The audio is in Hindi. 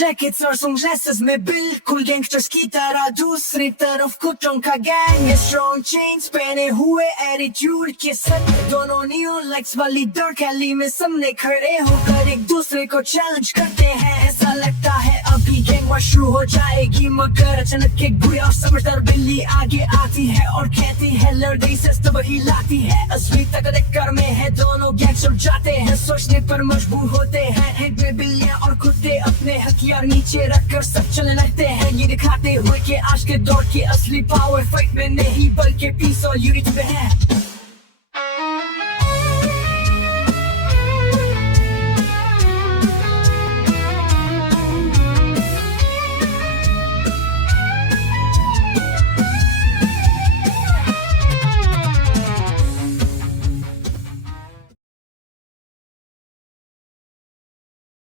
जैकेट्स और सनग्लासेस में बिल्कुल गैंगस्टर्स की तरह, दूसरी तरफ कुत्तों का गैंग है स्ट्रॉन्ग चेन्स पहने हुए एटीट्यूड के साथ, दोनों नियॉन लाइट्स वाली डार्क एली में सामने खड़े होकर एक दूसरे को चैलेंज करते हैं। ऐसा लगता है अभी गैंग वॉर शुरू हो जाएगी, मगर अचानक एक बुरी और समझदार बिल्ली आगे आती है और कहती है लड़ते से तब हिलाती है। असली ताकत करने है, दोनों गैंगस्टर जाते हैं, सोचने पर मजबूर होते हैं। हेड में बिलियां और कुत्ते अपने हथियार नीचे रखकर सब चलने लगते हैं, ये दिखाते हुए कि आज के दौर की असली पावर फाइट में नहीं बल्कि पीस और यूनिटी में है।